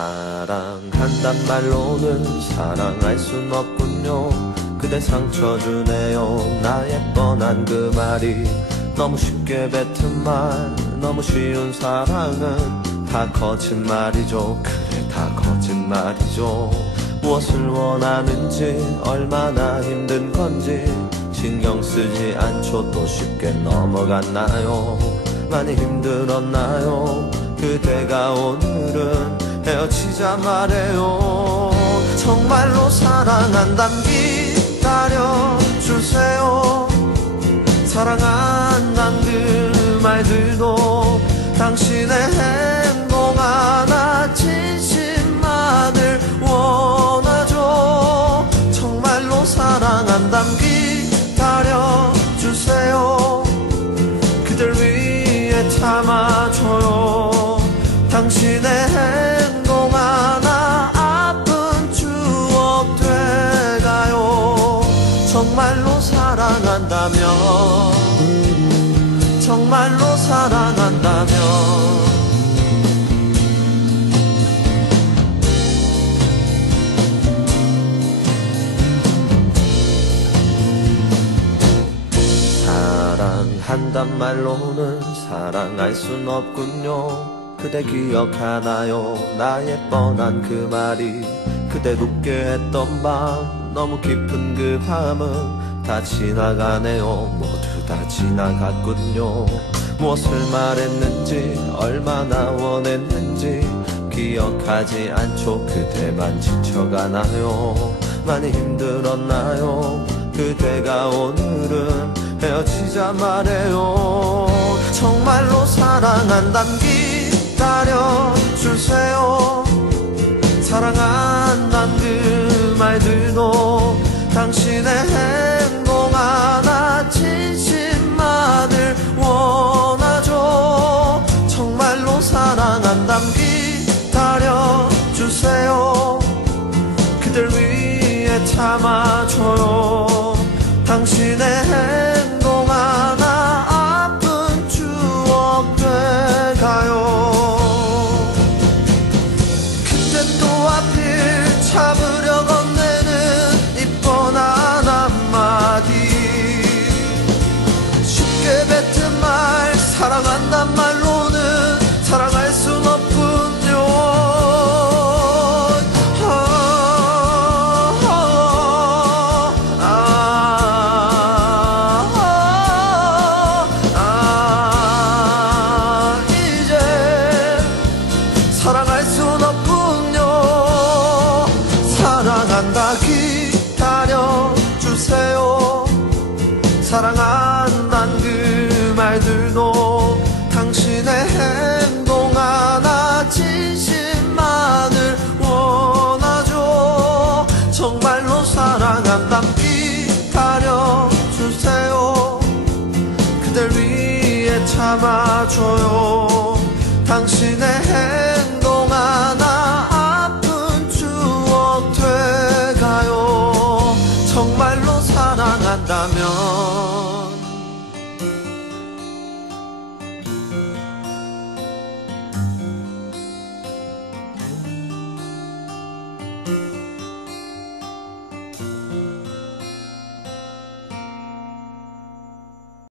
사랑한단 말로는 사랑할 순 없군요. 그대 상처 주네요. 나의 뻔한 그 말이 너무 쉽게 뱉은 말 너무 쉬운 사랑은 다 거짓말이죠. 그래 다 거짓말이죠. 무엇을 원하는지 얼마나 힘든 건지 신경 쓰지 않죠 또 쉽게 넘어갔나요? 많이 힘들었나요? 그대가 오늘은 헤어지자 말해요. 정말로 사랑한담 기다려 주세요. 사랑한단 그 말들도 당신의 행동 하나 진심만을 원하죠. 정말로 사랑한담 기다려 주세요. 그댈 위해 참아줘요. 당신의 정말로 사랑한다면 정말로 사랑한다면. 사랑한단 말로는 사랑할 순 없군요. 그대 기억하나요? 나의 뻔한 그 말이 그대 웃게 했던 밤 너무 깊은 그 밤은 다 지나가네요. 모두 다 지나갔군요. 무엇을 말했는지 얼마나 원했는지 기억하지 않죠. 그대만 지쳐가나요? 많이 힘들었나요? 그대가 오늘은 헤어지자 말해요. 정말로 사랑한단 기다려 주세요. 사랑한단 그 말들도 당신의 행동 하나 진심만을 원하죠. 정말로 사랑한단 기다려주세요. 그댈 위해 참아줘요. 당신의 행동 하나 아픈 추억 돼가요. 근데 또 하필 참으려 그 말들도 당신의 행동 하나 진심만을 원하죠. 정말로 사랑한 담 기 다려주세요. 그댈 위해 참아줘요. 당신의